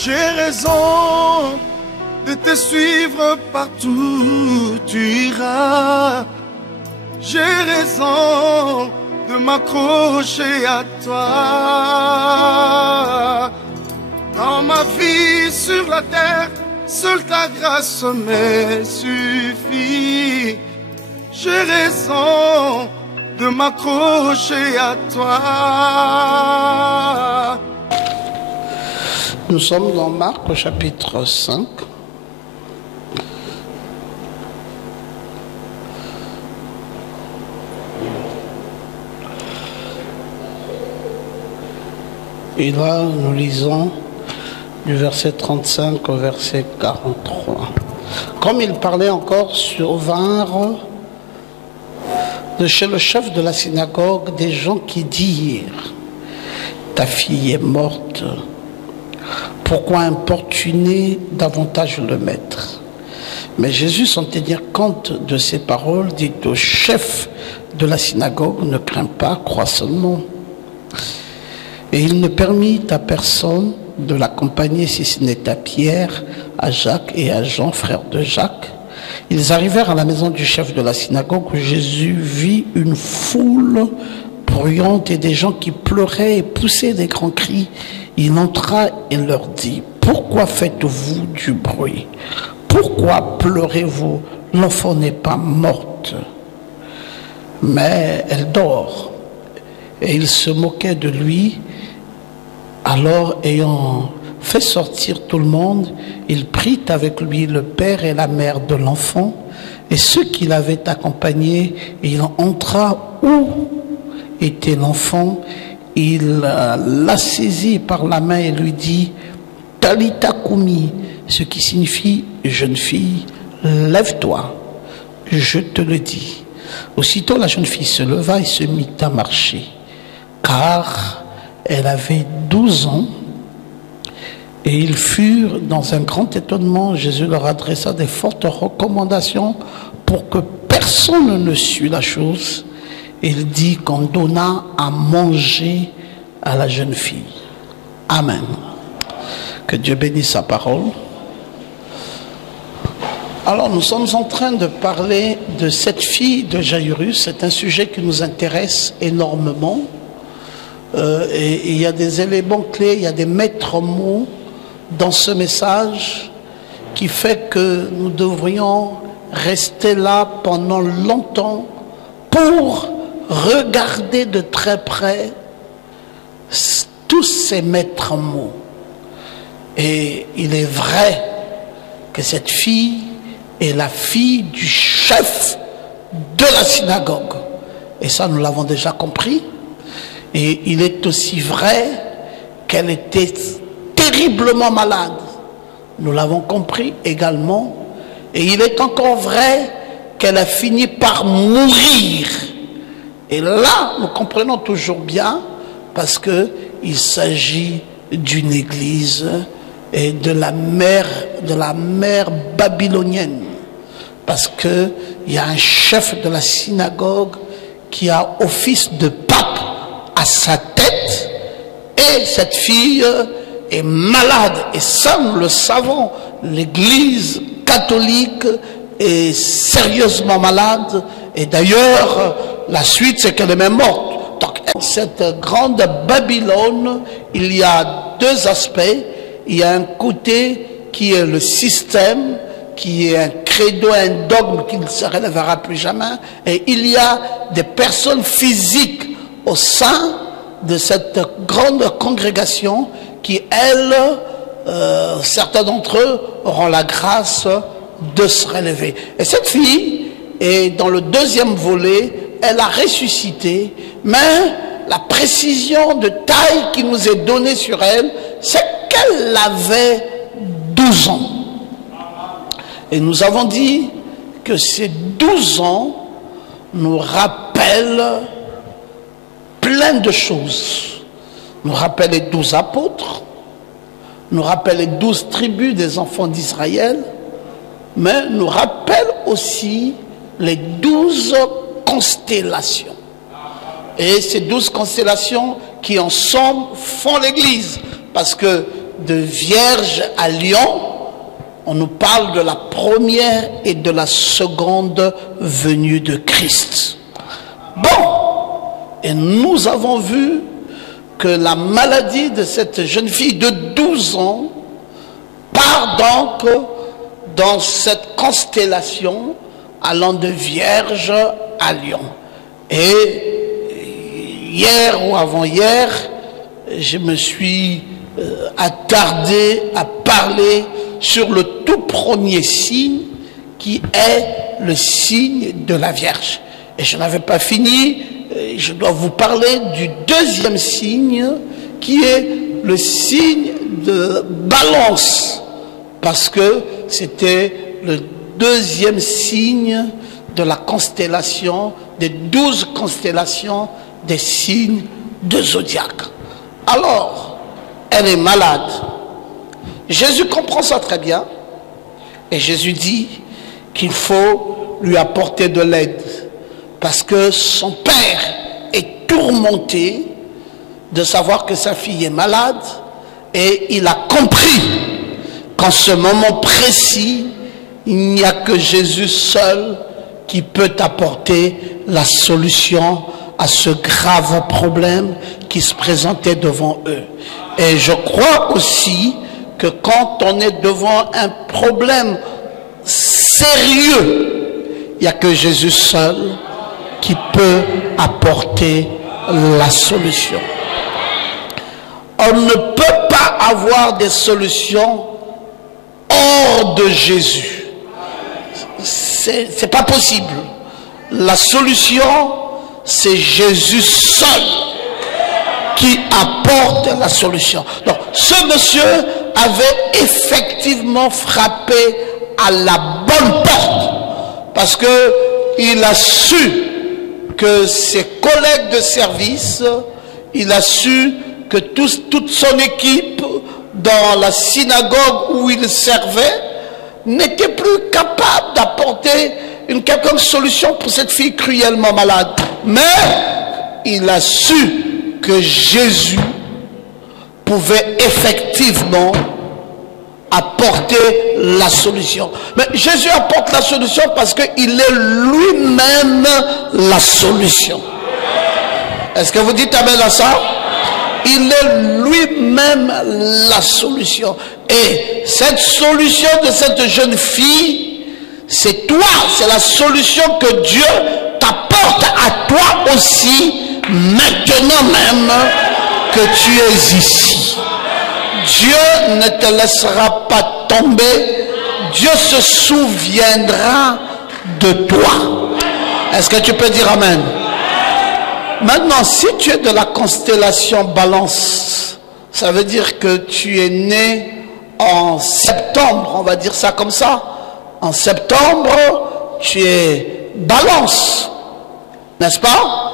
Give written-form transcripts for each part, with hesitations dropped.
J'ai raison de te suivre partout où tu iras. J'ai raison de m'accrocher à toi. Dans ma vie sur la terre, seule ta grâce me suffit. J'ai raison de m'accrocher à toi. Nous sommes dans Marc au chapitre 5. Et là, nous lisons du verset 35 au verset 43. Comme il parlait encore, survinrent de chez le chef de la synagogue des gens qui dirent: ta fille est morte, pourquoi importuner davantage le maître? Mais Jésus, sans tenir compte de ces paroles, dit au chef de la synagogue: ne crains pas, crois seulement. Et il ne permit à personne de l'accompagner, si ce n'est à Pierre, à Jacques et à Jean, frères de Jacques. Ils arrivèrent à la maison du chef de la synagogue, où Jésus vit une foule bruyante et des gens qui pleuraient et poussaient des grands cris. Il entra et leur dit: pourquoi faites-vous du bruit? Pourquoi pleurez-vous? L'enfant n'est pas morte, mais elle dort. Et il se moquait de lui. Alors, ayant fait sortir tout le monde, il prit avec lui le père et la mère de l'enfant et ceux qui l'avaient accompagné, et il entra où était l'enfant. Il la saisit par la main et lui dit: Talita Koumi, ce qui signifie: jeune fille, lève-toi, je te le dis. Aussitôt la jeune fille se leva et se mit à marcher, car elle avait 12 ans. Et ils furent dans un grand étonnement. Jésus leur adressa des fortes recommandations pour que personne ne sût la chose. Il dit qu'on donna à manger à la jeune fille. Amen. Que Dieu bénisse sa parole. Alors, nous sommes en train de parler de cette fille de Jaïrus. C'est un sujet qui nous intéresse énormément. Et il y a des éléments clés, il y a des maîtres mots dans ce message qui fait que nous devrions rester là pendant longtemps pour regarder de très près tous ces maîtres mots. Et il est vrai que cette fille est la fille du chef de la synagogue. Et ça, nous l'avons déjà compris. Et il est aussi vrai qu'elle était terriblement malade. Nous l'avons compris également. Et il est encore vrai qu'elle a fini par mourir. Et là, nous comprenons toujours bien, parce qu'il s'agit d'une église et de la mère babylonienne. Parce qu'il y a un chef de la synagogue qui a office de pape à sa tête, et cette fille est malade. Et ça, nous le savons, l'église catholique est sérieusement malade. Et d'ailleurs, la suite, c'est qu'elle est même morte. Donc, dans cette grande Babylone, il y a deux aspects. Il y a un côté qui est le système, qui est un credo, un dogme qui ne se relèvera plus jamais. Et il y a des personnes physiques au sein de cette grande congrégation qui, elles, certains d'entre eux auront la grâce de se relever. Et cette fille est dans le deuxième volet. Elle a ressuscité, mais la précision de taille qui nous est donnée sur elle, c'est qu'elle avait 12 ans. Et nous avons dit que ces 12 ans nous rappellent plein de choses. Nous rappellent les 12 apôtres, nous rappellent les 12 tribus des enfants d'Israël, mais nous rappellent aussi les 12 constellations. Et ces 12 constellations qui ensemble font l'Église. Parce que de Vierge à Lyon, on nous parle de la première et de la seconde venue de Christ. Bon, et nous avons vu que la maladie de cette jeune fille de 12 ans part donc dans cette constellation allant de Vierge à Lion. Et hier ou avant-hier, je me suis attardé à parler sur le tout premier signe qui est le signe de la Vierge. Et je n'avais pas fini, je dois vous parler du deuxième signe qui est le signe de Balance, parce que c'était le deuxième signe de la constellation, des 12 constellations des signes de zodiaque. Alors, elle est malade. Jésus comprend ça très bien. Et Jésus dit qu'il faut lui apporter de l'aide. Parce que son père est tourmenté de savoir que sa fille est malade. Et il a compris qu'en ce moment précis, il n'y a que Jésus seul qui peut apporter la solution à ce grave problème qui se présentait devant eux. Et je crois aussi que quand on est devant un problème sérieux, il n'y a que Jésus seul qui peut apporter la solution. On ne peut pas avoir des solutions hors de Jésus. C'est pas possible. La solution, c'est Jésus seul qui apporte la solution. Donc, ce monsieur avait effectivement frappé à la bonne porte parce que il a su que ses collègues de service, il a su que toute son équipe dans la synagogue où il servait n'était plus capable d'apporter une quelconque solution pour cette fille cruellement malade. Mais il a su que Jésus pouvait effectivement apporter la solution. Mais Jésus apporte la solution parce qu'il est lui-même la solution. Est-ce que vous dites amen à ça? Il est lui-même la solution. Et cette solution de cette jeune fille, c'est toi, c'est la solution que Dieu t'apporte à toi aussi, maintenant même que tu es ici. Dieu ne te laissera pas tomber, Dieu se souviendra de toi. Est-ce que tu peux dire amen? Maintenant, si tu es de la constellation Balance, ça veut dire que tu es né en septembre, on va dire ça comme ça. En septembre, tu es Balance, n'est-ce pas?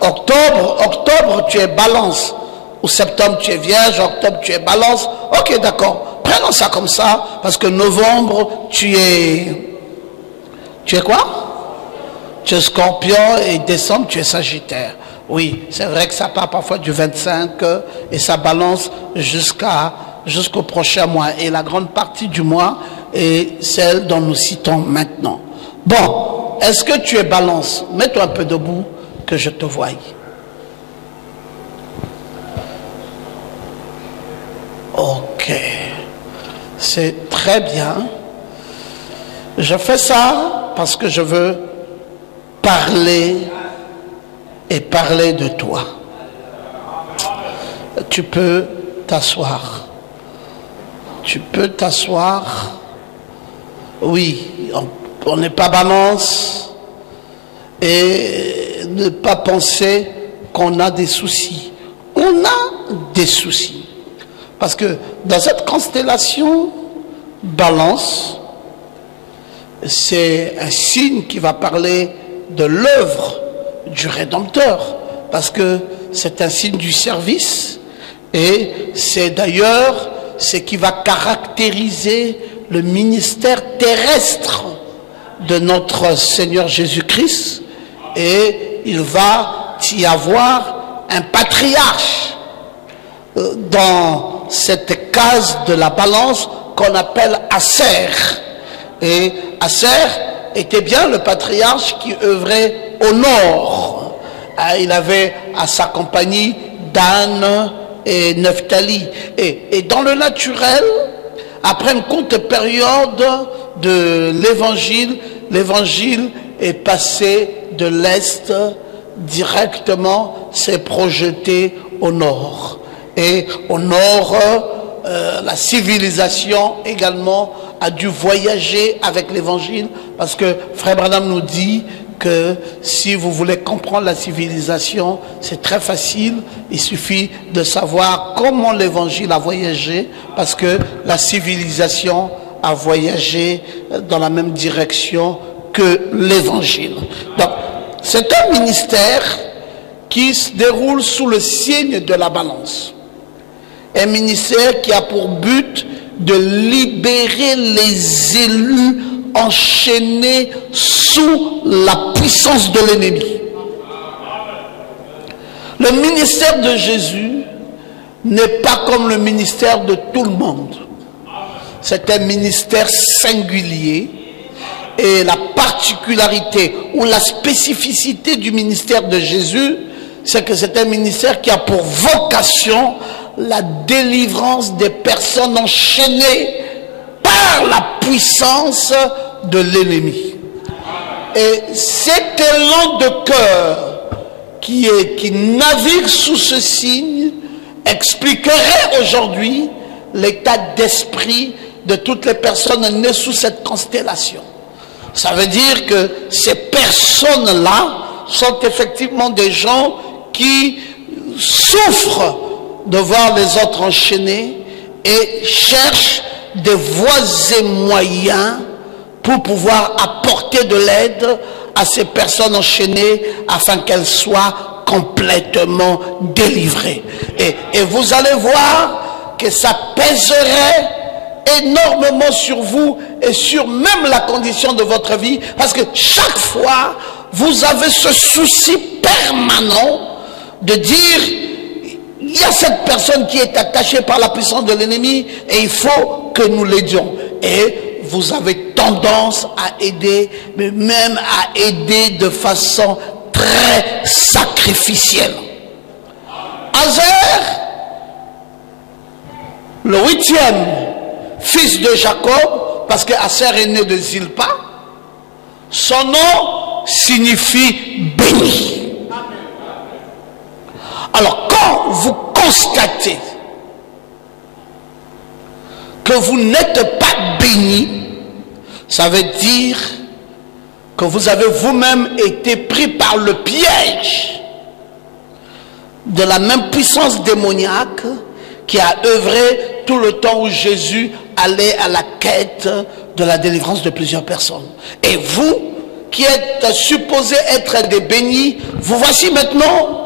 Octobre, tu es Balance. Ou septembre, tu es Vierge, octobre, tu es Balance. Ok, d'accord. Prenons ça comme ça, parce que novembre, tu es quoi? Tu es Scorpion et décembre, tu es Sagittaire. Oui, c'est vrai que ça part parfois du 25 et ça balance jusqu'au prochain mois. Et la grande partie du mois est celle dont nous citons maintenant. Bon, est-ce que tu es Balance? Mets-toi un peu debout que je te voie. Ok, c'est très bien. Je fais ça parce que je veux parler et parler de toi. Tu peux t'asseoir. Tu peux t'asseoir. Oui, on n'est pas Balance et ne pas penser qu'on a des soucis. On a des soucis. Parce que dans cette constellation Balance, c'est un signe qui va parler de l'œuvre du Rédempteur. Parce que c'est un signe du service. Et c'est d'ailleurs ce qui va caractériser le ministère terrestre de notre Seigneur Jésus-Christ. Et il va y avoir un patriarche dans cette case de la balance qu'on appelle Aser. Et Aser était bien le patriarche qui œuvrait au nord. Il avait à sa compagnie Dan et Nephtali. Et dans le naturel, après une courte période de l'évangile, l'évangile est passé de l'est directement, s'est projeté au nord. Et au nord, la civilisation également a dû voyager avec l'évangile, parce que Frère Branham nous dit que si vous voulez comprendre la civilisation, c'est très facile, il suffit de savoir comment l'évangile a voyagé, parce que la civilisation a voyagé dans la même direction que l'évangile. Donc, c'est un ministère qui se déroule sous le signe de la balance. Un ministère qui a pour but de libérer les élus enchaînés sous la puissance de l'ennemi. Le ministère de Jésus n'est pas comme le ministère de tout le monde. C'est un ministère singulier, et la particularité ou la spécificité du ministère de Jésus, c'est que c'est un ministère qui a pour vocation la délivrance des personnes enchaînées par la puissance de l'ennemi. Et cet élan de cœur qui navigue sous ce signe expliquerait aujourd'hui l'état d'esprit de toutes les personnes nées sous cette constellation. Ça veut dire que ces personnes-là sont effectivement des gens qui souffrent de voir les autres enchaînés et cherchent des voies et moyens pour pouvoir apporter de l'aide à ces personnes enchaînées afin qu'elles soient complètement délivrées. Et vous allez voir que ça pèserait énormément sur vous et sur même la condition de votre vie, parce que chaque fois vous avez ce souci permanent de dire: il y a cette personne qui est attachée par la puissance de l'ennemi et il faut que nous l'aidions. Et vous avez tendance à aider, mais même à aider de façon très sacrificielle. Aser, le 8e fils de Jacob, parce que Aser est né de Zilpa, son nom signifie béni. Alors quand vous constatez que vous n'êtes pas béni, ça veut dire que vous avez vous-même été pris par le piège de la même puissance démoniaque qui a œuvré tout le temps où Jésus allait à la quête de la délivrance de plusieurs personnes. Et vous, qui êtes supposés être des bénis, vous voici maintenant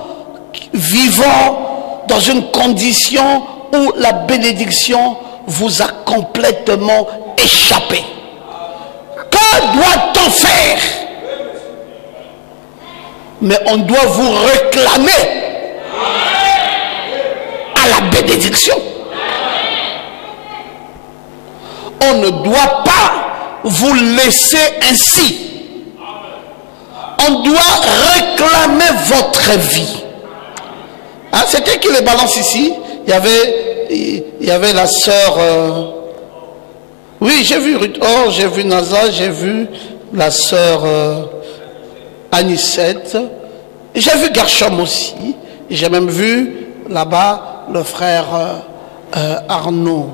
vivant dans une condition où la bénédiction vous a complètement échappé. Que doit-on faire? Mais on doit vous réclamer à la bénédiction. On ne doit pas vous laisser ainsi. On doit réclamer votre vie. Hein, c'était qui les balance ici? Il y avait la sœur... oui, j'ai vu Ruth Or, j'ai vu Naza, j'ai vu la sœur Anicette. J'ai vu Garchom aussi. J'ai même vu là-bas le frère Arnaud.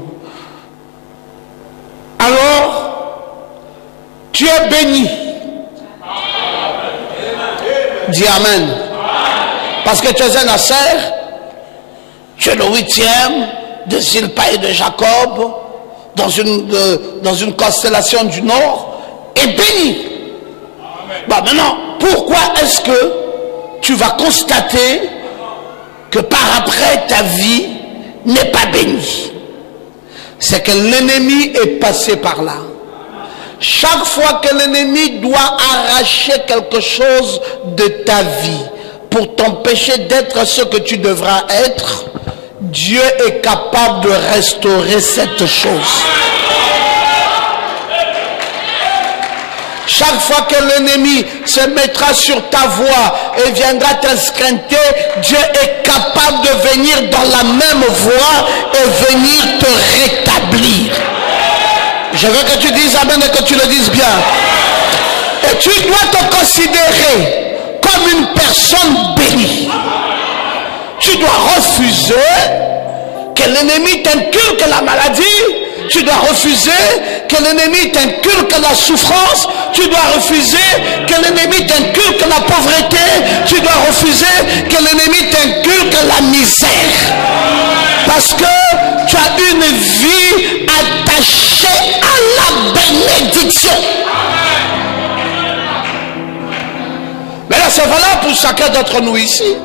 Alors, tu es béni. Dis Amen. Parce que tu es un Aser, tu es le 8e de Zilpa et de Jacob, dans une constellation du Nord, et béni. Bon, maintenant, pourquoi est-ce que tu vas constater que par après ta vie n'est pas bénie? C'est que l'ennemi est passé par là. Chaque fois que l'ennemi doit arracher quelque chose de ta vie pour t'empêcher d'être ce que tu devras être, Dieu est capable de restaurer cette chose. Chaque fois que l'ennemi se mettra sur ta voie et viendra t'escrinter, Dieu est capable de venir dans la même voie et venir te rétablir. Je veux que tu dises amen et que tu le dises bien. Et tu dois te considérer comme une personne bénie. Tu dois refuser que l'ennemi t'inculque la maladie. Tu dois refuser que l'ennemi t'inculque la souffrance. Tu dois refuser que l'ennemi t'inculque la pauvreté. Tu dois refuser que l'ennemi t'inculque la misère. Parce que tu as une vie attachée à la bénédiction. Mais là, c'est valable pour chacun d'entre nous ici.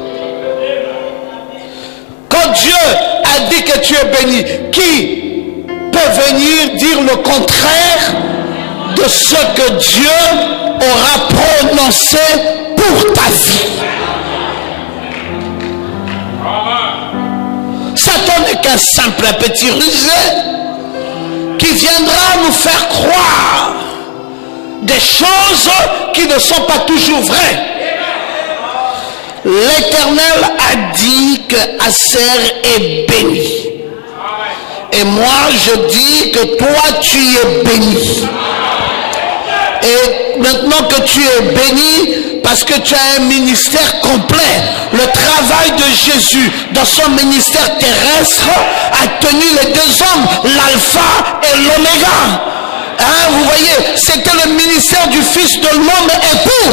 Quand Dieu a dit que tu es béni, qui peut venir dire le contraire de ce que Dieu aura prononcé pour ta vie? Satan n'est qu'un simple petit rusé qui viendra nous faire croire des choses qui ne sont pas toujours vraies. L'Éternel a dit que Aser est béni. Et moi je dis que toi tu es béni. Et maintenant que tu es béni, parce que tu as un ministère complet, le travail de Jésus dans son ministère terrestre a tenu les deux hommes, l'alpha et l'oméga. Hein, vous voyez, c'était le ministère du Fils de l'homme époux.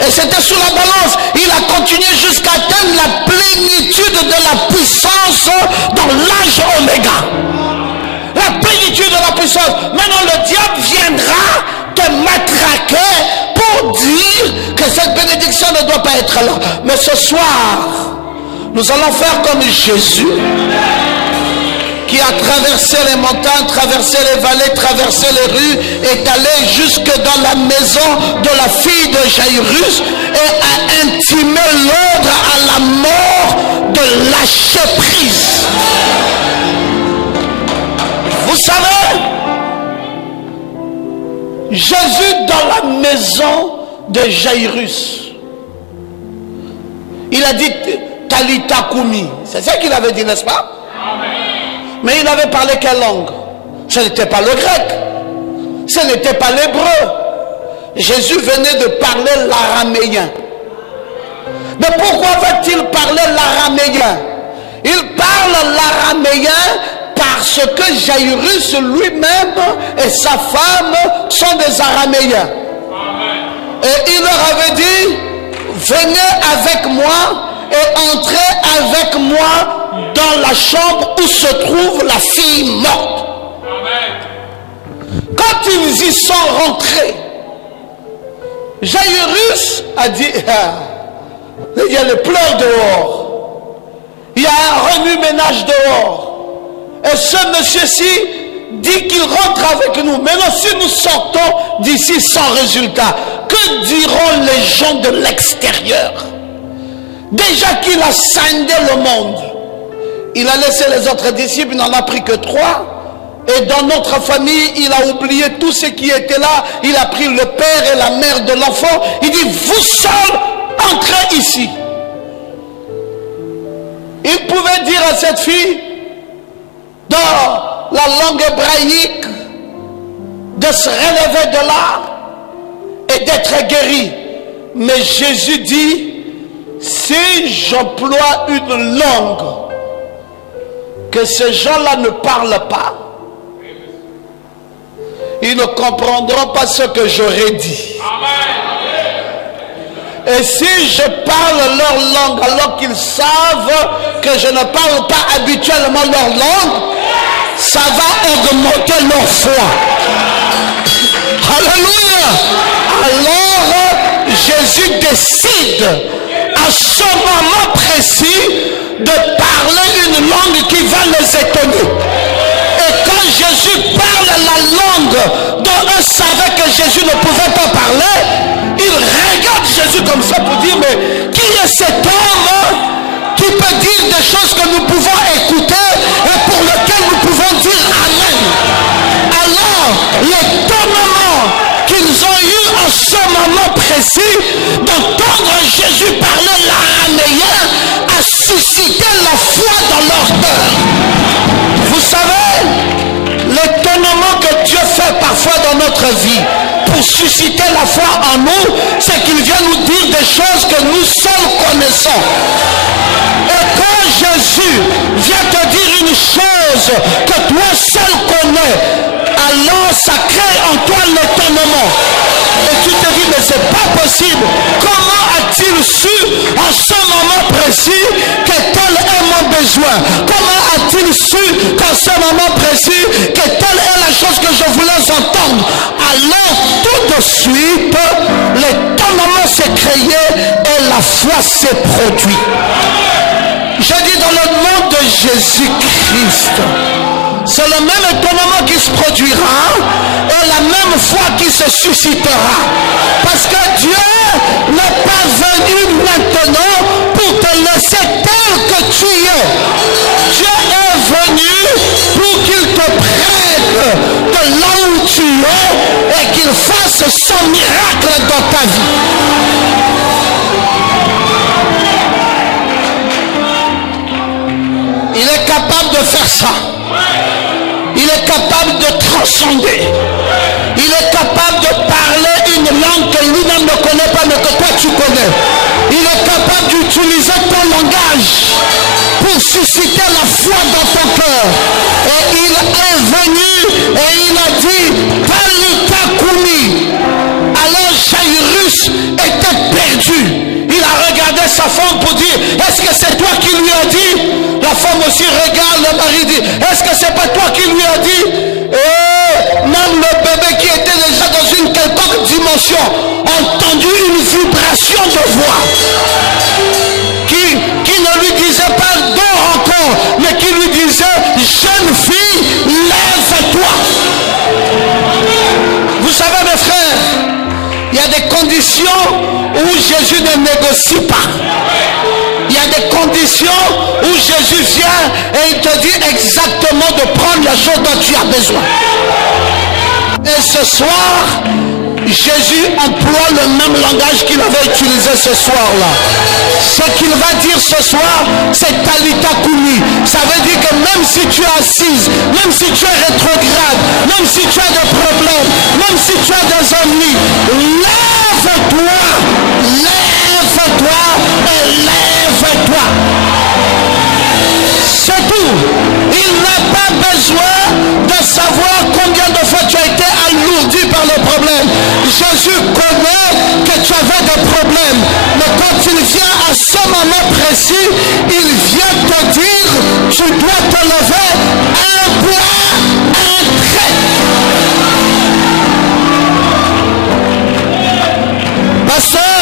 Et c'était sous la balance. Il a continué jusqu'à atteindre la plénitude de la puissance dans l'âge oméga. La plénitude de la puissance. Maintenant le diable viendra te matraquer pour dire que cette bénédiction ne doit pas être là. Mais ce soir, nous allons faire comme Jésus, qui a traversé les montagnes, traversé les vallées, traversé les rues, est allé jusque dans la maison de la fille de Jairus et a intimé l'ordre à la mort de lâcher prise. Vous savez, Jésus dans la maison de Jairus, il a dit Talita Koumi. C'est ça qu'il avait dit, n'est-ce pas? Mais il avait parlé quelle langue? Ce n'était pas le grec, ce n'était pas l'hébreu. Jésus venait de parler l'araméen. Mais pourquoi va-t-il parler l'araméen? Il parle l'araméen parce que Jairus lui-même et sa femme sont des araméens. Et il leur avait dit, venez avec moi et entrez avec moi dans la chambre où se trouve la fille morte. Quand ils y sont rentrés, Jairus a dit, il y a les pleurs dehors, il y a un remue-ménage dehors, et ce monsieur-ci dit qu'il rentre avec nous. Maintenant, si nous sortons d'ici sans résultat, que diront les gens de l'extérieur? Déjà qu'il a scindé le monde, il a laissé les autres disciples, il n'en a pris que 3. Et dans notre famille, il a oublié tout ce qui était là. Il a pris le père et la mère de l'enfant. Il dit, vous seuls, entrez ici. Il pouvait dire à cette fille, dans la langue hébraïque, de se relever de là et d'être guéri. Mais Jésus dit, si j'emploie une langue que ces gens-là ne parlent pas, ils ne comprendront pas ce que j'aurais dit. Et si je parle leur langue alors qu'ils savent que je ne parle pas habituellement leur langue, ça va augmenter leur foi. Alléluia. Alors Jésus décide à ce moment précis de parler une langue qui va les étonner. Et quand Jésus parle la langue dont eux savaient que Jésus ne pouvait pas parler, ils regardent Jésus comme ça pour dire, mais qui est cet homme qui peut dire des choses que nous pouvons aussi d'entendre Jésus parler l'araméen a suscité la foi dans leur cœur. Vous savez, l'étonnement que Dieu fait parfois dans notre vie pour susciter la foi en nous, c'est qu'il vient nous dire des choses que nous seuls connaissons. Et quand Jésus vient te dire une chose que toi seul connais, alors ça crée en toi l'étonnement. Et tu te dis, mais c'est pas possible. Comment a-t-il su en ce moment précis que tel est mon besoin? Comment a-t-il su qu'en ce moment précis que telle est la chose que je voulais entendre? Alors tout de suite, l'étonnement s'est créé et la foi s'est produite. Je dis dans le nom de Jésus-Christ, c'est le même étonnement qui se produira et la même foi qui se suscitera. Parce que Dieu n'est pas venu maintenant pour te laisser tel que tu es. Dieu est venu pour qu'il te prenne de là où tu es et qu'il fasse son miracle dans ta vie. Il est capable de faire ça. Il est capable de transcender. Il est capable de parler une langue que lui-même ne connaît pas, mais que toi tu connais. Il est capable d'utiliser ton langage pour susciter la foi dans ton cœur. Et il est venu et il a dit, Talita Koumi. Alors Jairus était perdu. Il a regardé sa femme pour dire, est-ce que c'est toi qui lui as dit? La femme aussi regarde le mari, dit, est-ce que c'est pas toi qui lui as dit? Et même le bébé qui était déjà dans une quelconque dimension a entendu une vibration de voix qui ne lui disait pas dors encore, mais qui lui disait, jeune fille, lève-toi. Vous savez mes frères, il y a des conditions où Jésus ne négocie pas. Il y a des conditions où Jésus vient et il te dit exactement de prendre la chose dont tu as besoin. Et ce soir, Jésus emploie le même langage qu'il avait utilisé ce soir-là. Ce qu'il va dire ce soir, c'est Talita Koumi. Ça veut dire que même si tu es assise, même si tu es rétrograde, même si tu as des problèmes, même si tu as des ennuis, lève-toi, lève-toi et lève-toi. C'est tout. Il n'a pas besoin de savoir combien de fois tu as été alourdi par le problème. Jésus connaît que tu avais des problèmes. Mais quand il vient à ce moment précis, il vient te dire, tu dois te lever un point, un trait. Pasteur,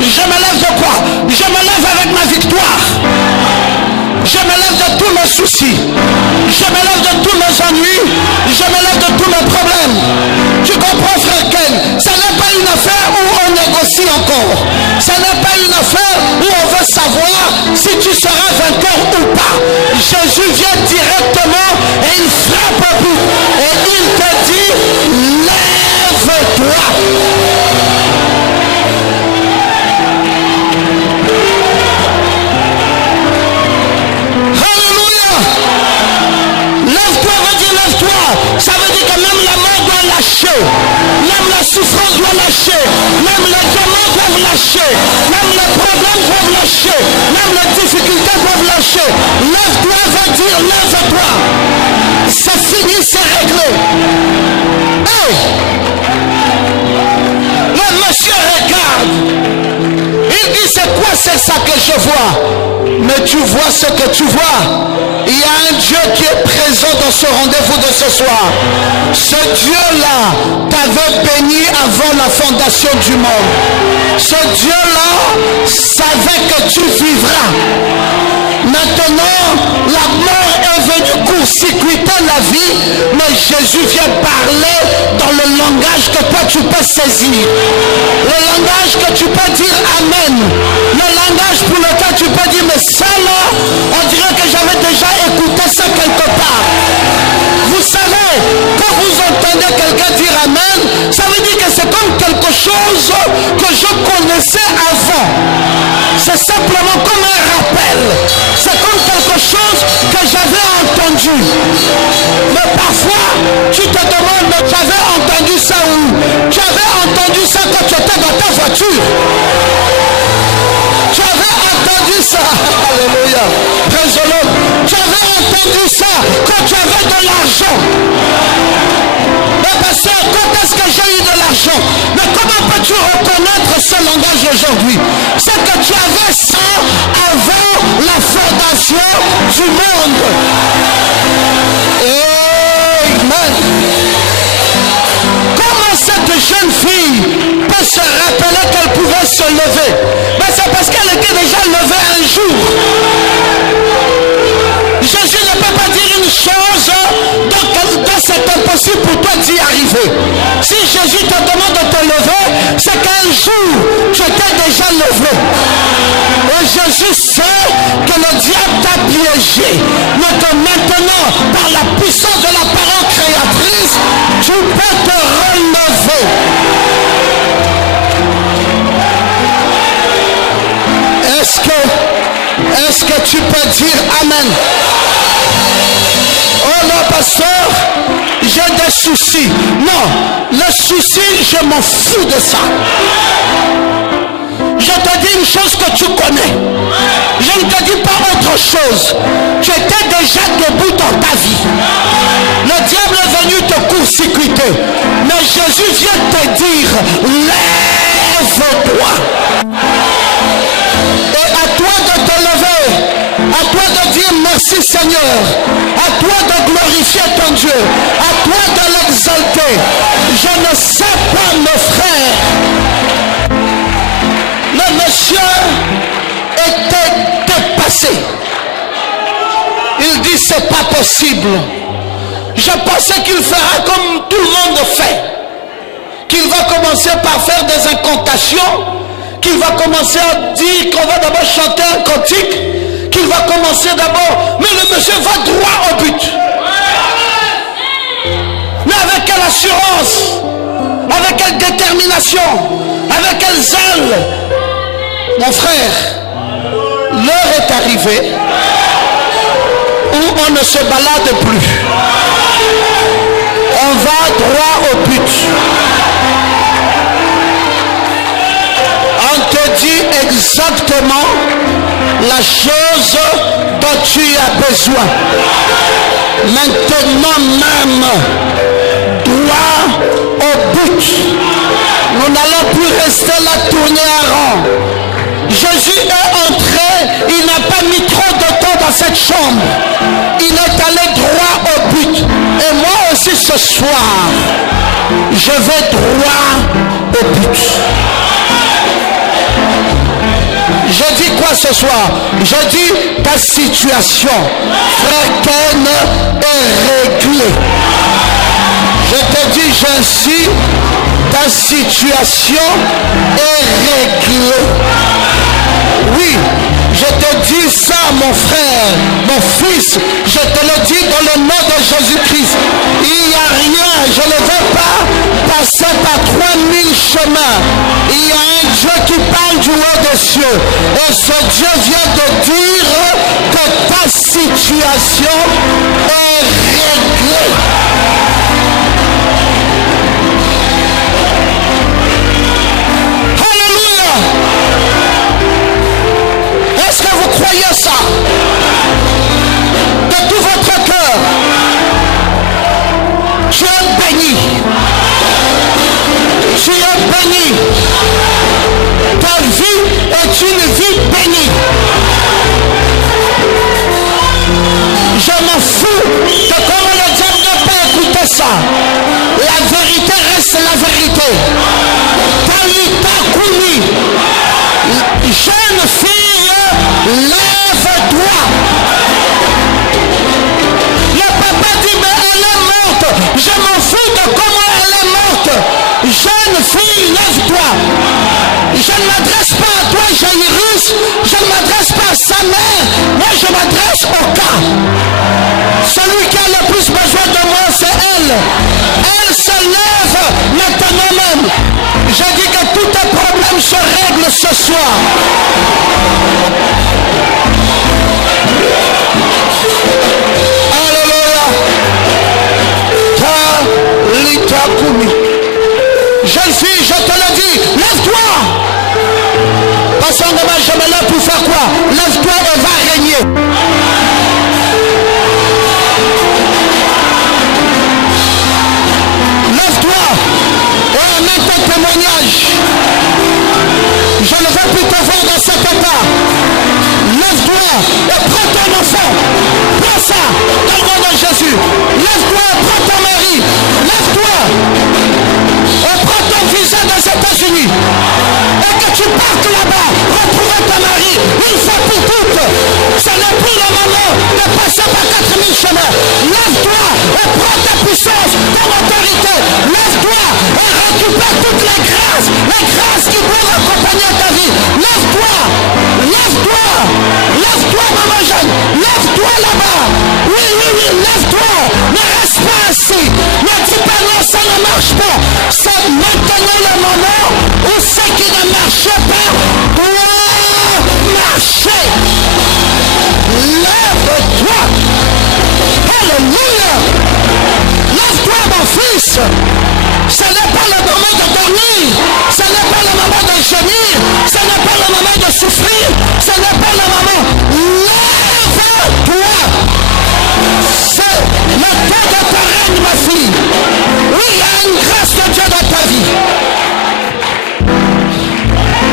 je me lève de quoi? Je me lève avec ma victoire. Je me lève de tous mes soucis. Je me lève de tous mes ennuis. Je me lève de tous mes problèmes. Tu comprends, frère Ken? Ce n'est pas une affaire où on négocie encore. Ce n'est pas une affaire où on veut savoir si tu seras vainqueur ou pas. Jésus vient directement et il frappe au but. Et il te dit, lève-toi. Ça veut dire que même la mort doit lâcher, même la souffrance doit lâcher, même les démons doivent lâcher, même les problèmes doivent lâcher, même les difficultés doivent lâcher. Lève-toi, va dire, lève-toi. C'est fini, c'est réglé. Hey! Le monsieur regarde. Il dit, c'est quoi c'est ça que je vois? Mais tu vois ce que tu vois. Il y a un Dieu qui est présent dans ce rendez-vous de ce soir. Ce Dieu-là t'avait béni avant la fondation du monde. Ce Dieu-là savait que tu vivras. Maintenant, la mort est venue court-circuiter la vie, mais Jésus vient parler dans le langage que toi tu peux saisir. Le langage que tu peux dire Amen. Le langage pour lequel tu peux dire, mais ça là, on dirait que j'avais déjà écouté ça quelque part. Vous savez, quand vous j'entendais quelqu'un dire Amen, ça veut dire que c'est comme quelque chose que je connaissais avant. C'est simplement comme un rappel. C'est comme quelque chose que j'avais entendu. Mais parfois, tu te demandes, mais j'avais entendu ça où? Tu avais entendu ça quand tu étais dans ta voiture. Tu avais entendu ça. Alléluia. Praise the Lord. Tu avais entendu ça quand tu avais de l'argent. Mais pasteur, quand est-ce que j'ai eu de l'argent? Mais comment peux-tu reconnaître ce langage aujourd'hui? C'est que tu avais ça avant la fondation du monde. Amen. Comment cette jeune fille peut se rappeler qu'elle pouvait se lever? Mais c'est parce qu'elle était déjà levée un jour. Jésus ne peut pas dire une chose dont c'est impossible pour toi d'y arriver. Si Jésus te demande de te lever, c'est qu'un jour tu étais déjà levé. Et Jésus sait que le diable t'a piégé, mais que maintenant, par la puissance de la parole créatrice, tu peux te relever. Est-ce que tu peux dire Amen? Oh non, pasteur, j'ai des soucis. Non, le souci, je m'en fous de ça. Je te dis une chose que tu connais. Je ne te dis pas autre chose. Tu étais déjà debout dans ta vie. Le diable est venu te court-circuiter. Mais Jésus vient te dire, lève-toi. Et à toi de te lever. À toi de dire merci Seigneur. À toi de glorifier ton Dieu. À toi de l'exalter. Je ne sais pas mes frères. Le monsieur était dépassé. Il dit c'est pas possible. Je pensais qu'il fera comme tout le monde fait. Qu'il va commencer par faire des incantations. Qu'il va commencer à dire qu'on va d'abord chanter un cantique. Qu'il va commencer d'abord. Mais le monsieur va droit au but. Mais avec quelle assurance? Avec quelle détermination? Avec quel zèle? Mon frère, l'heure est arrivée où on ne se balade plus. On va droit au but. On te dit exactement la chose dont tu as besoin. Maintenant même, droit au but. Nous n'allons plus rester là tourner à rang. Jésus est entré, il n'a pas mis trop de temps dans cette chambre. Il est allé droit au but. Et moi aussi ce soir, je vais droit au but. Je dis quoi ce soir? Je dis ta situation, frère Ken, est réglée. Je te dis, j'insiste, ta situation est réglée. Oui, je te dis ça, mon frère, mon fils, je te le dis dans le nom de Jésus-Christ. Il n'y a rien, je ne veux pas passer par 3000 chemins. Il y a un Dieu qui parle du haut des cieux. Et ce Dieu vient de dire que ta situation est réglée. Est-ce que vous croyez ça? De tout votre cœur. Tu es béni. Tu es béni. Ta vie est une vie bénie. Je m'en fous de comment le diable ne peut écouter ça. La vérité reste la vérité. Talita Koumi. Jeune fille, lève-toi. Le papa dit, mais elle est morte. Je m'en fous de comment elle est morte. Jeune fille, lève-toi. Je ne m'adresse pas à toi, Jairus. Je ne m'adresse pas à sa mère. Moi, je m'adresse au cas. Celui qui a le plus besoin de moi, c'est elle. Elle problèmes se règlent ce soir. Alléluia. Litakumi. Jeune fille, je te le dis, lève-toi. Parce qu'on ne va jamais là pour faire quoi? Lève-toi et va régner. Lève-toi et amène ton témoignage. Je ne veux plus te voir dans cet état. Lève-toi et prends ton enfant. Prends ça dans le nom de Jésus. Lève-toi et prends ton mari. Lève-toi et prends ton visa des États-Unis. Et que tu partes là-bas, retrouver ton mari une fois pour toutes. Ce n'est plus le moment de passer par 4000 chemins. Lève-toi et prends ta puissance, ton autorité. Lève-toi et récupère toutes les grâces qui doivent accompagner ta vie. Lève-toi, lève-toi, lève-toi maman jeune, lève-toi là-bas. Oui, lève-toi, ne reste pas assis. Ne dis pas non, ça ne marche pas. C'est maintenant le moment où ce qui ne marche pas doit marcher. Lève-toi. Alléluia. Lève-toi mon fils. Ce n'est pas le moment de dormir. Ce n'est pas le moment de gémir. Ce n'est pas le moment de souffrir. Ce n'est pas le moment. Lève-toi. C'est le temps de ta règne, ma fille. Oui, il y a une grâce de Dieu dans ta vie.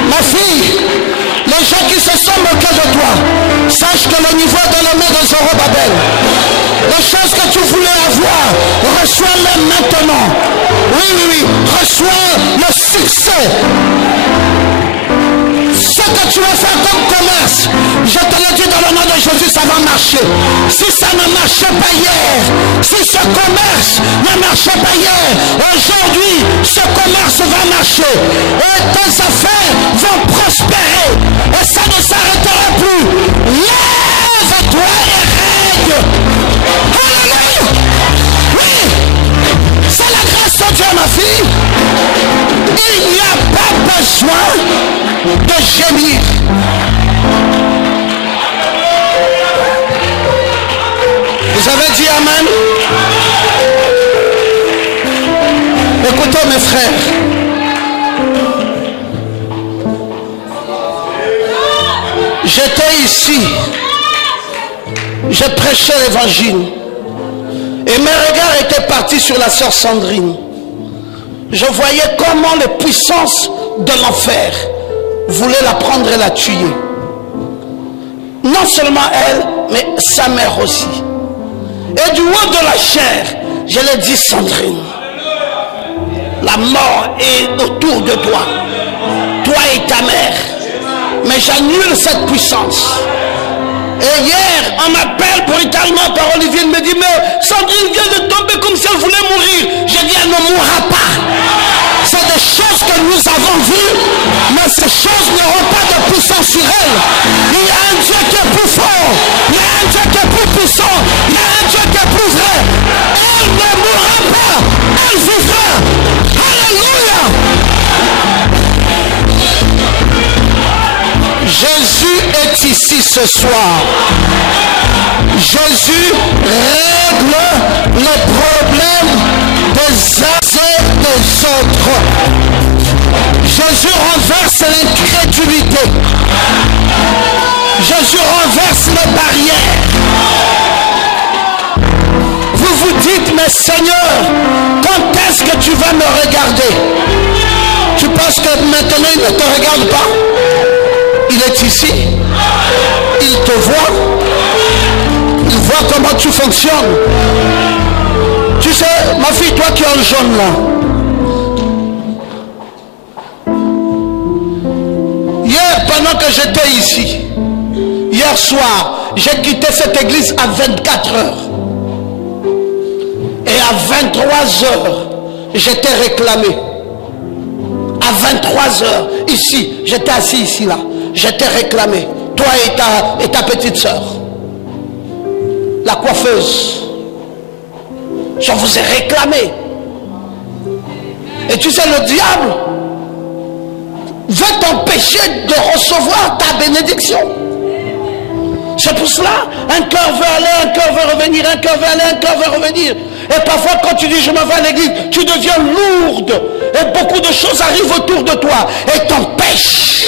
Ma fille, les gens qui se sont moqués de toi, sache que le niveau de la main de Zorobabel, les choses que tu voulais avoir, reçois-les maintenant. Oui, reçois le succès. Ce que tu vas faire comme commerce, je te le dis dans le nom de Jésus, ça va marcher. Si ça ne marchait pas hier, si ce commerce ne marchait pas hier, aujourd'hui, ce commerce va marcher. Et tes affaires vont prospérer. Et ça ne s'arrêtera plus. Lève-toi et règne. Alléluia. Oui, c'est la grâce de Dieu, ma fille. Il n'y a pas besoin de gémir. Vous avez dit amen? Écoutez mes frères. J'étais ici. J'ai prêché l'évangile. Et mes regards étaient partis sur la sœur Sandrine. Je voyais comment les puissances de l'enfer voulaient la prendre et la tuer. Non seulement elle, mais sa mère aussi. Et du haut de la chair, je l'ai dit, Sandrine, la mort est autour de toi. Toi et ta mère. Mais j'annule cette puissance. Et hier, on m'appelle brutalement par Olivier. Il me dit, mais Sandrine vient de tomber comme si elle voulait mourir. J'ai dit, elle ne mourra pas. C'est des choses que nous avons vues, mais ces choses n'auront pas de puissance sur elle. Il y a un Dieu qui est plus fort. Il y a un Dieu qui est plus puissant. Il y a un Dieu qui est plus vrai. Elle ne mourra pas. Elle vivra. Alléluia. Jésus est ici ce soir. Jésus règle le problème des uns et des autres. Jésus renverse l'incrédulité. Jésus renverse les barrières. Vous vous dites, mais Seigneur, quand est-ce que tu vas me regarder? Tu penses que maintenant il ne te regarde pas? Il est ici. Il te voit. Il voit comment tu fonctionnes. Tu sais, ma fille, toi qui es en jaune là. Hier, pendant que j'étais ici, hier soir, j'ai quitté cette église à 24 heures. Et à 23 heures, j'étais réclamé. À 23 heures, ici, j'étais assis ici là. J'étais réclamé, toi et ta petite soeur, la coiffeuse. Je vous ai réclamé. Et tu sais, le diable, veut t'empêcher de recevoir ta bénédiction. C'est pour cela, un cœur veut aller, un cœur veut revenir, un cœur veut aller, un cœur veut revenir. Et parfois quand tu dis je m'en vais à l'église, tu deviens lourde. Et beaucoup de choses arrivent autour de toi et t'empêchent.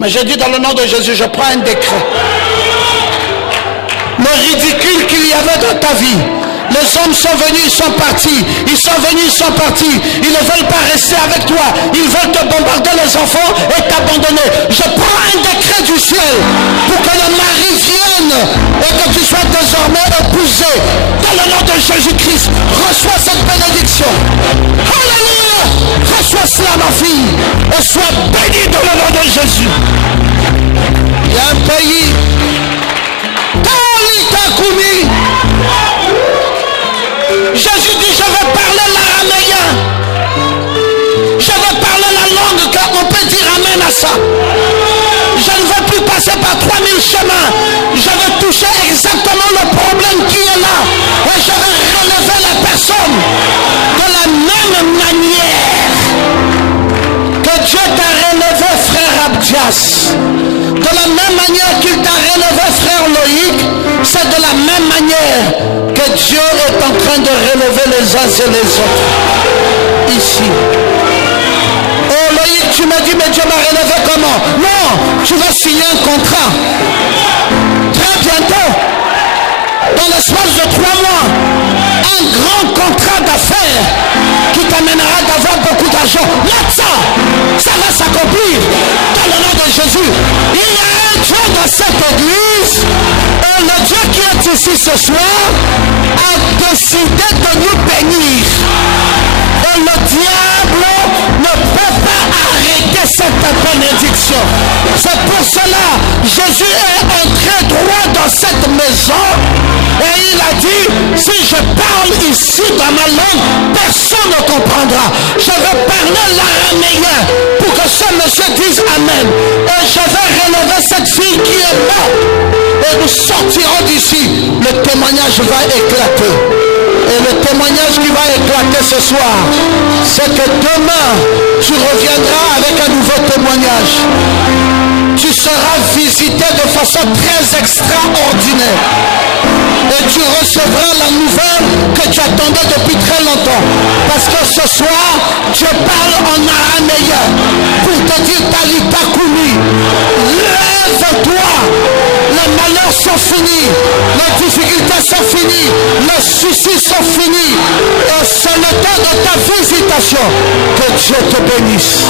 Mais j'ai dit dans le nom de Jésus, je prends un décret. Le ridicule qu'il y avait dans ta vie, les hommes sont venus, ils sont partis. Ils sont venus, ils sont partis. Ils ne veulent pas rester avec toi. Ils veulent te bombarder les enfants et t'abandonner. Je prends un décret du ciel pour que le mari vienne et que tu sois désormais épousé. Dans le nom de Jésus-Christ, reçois cette bénédiction. Alléluia! Reçois cela, ma fille, et sois béni dans le nom de Jésus. Il y a un pays, Taouli. Jésus dit, je vais parler l'araméen. Je vais parler la langue, car on peut dire amen à ça. Je ne veux plus passer par 3000 chemins. Je veux toucher exactement le problème qui est là. Et je vais relever la personne de la même manière que Dieu t'a relevé, frère Abdias. De la même manière qu'il t'a relevé, frère Loïc, c'est de la même manière que Dieu est en train de relever les uns et les autres. Ici. Oh Loïc, tu m'as dit, mais Dieu m'a relevé comment? Non, tu vas signer un contrat. Très bientôt, dans l'espace de 3 mois, un grand contrat d'affaires qui t'amènera d'avoir beaucoup d'argent. Ça va s'accomplir dans le nom de Jésus. Il y a un Dieu dans cette église, et le Dieu qui est ici ce soir a décidé de nous bénir. Et le diable ne peut pas arrêter cette bénédiction. C'est pour cela Jésus est entré droit dans cette maison et il a dit, si je parle ici dans ma langue, personne ne comprendra. Je vais parler l'araméen pour que ce monsieur dise amen. Et je vais relever cette fille qui est là. Et nous sortirons d'ici. Le témoignage va éclater. Et le témoignage qui va éclater ce soir, c'est que demain, tu reviendras avec un nouveau témoignage. Tu seras visité de façon très extraordinaire. Et tu recevras la nouvelle que tu attendais depuis très longtemps. Parce que ce soir, Dieu parle en araméen pour te dire, Talita Koumi, lève-toi. Les malheurs sont finis, les difficultés sont finies, les soucis sont finis. Et c'est le temps de ta visitation. Que Dieu te bénisse.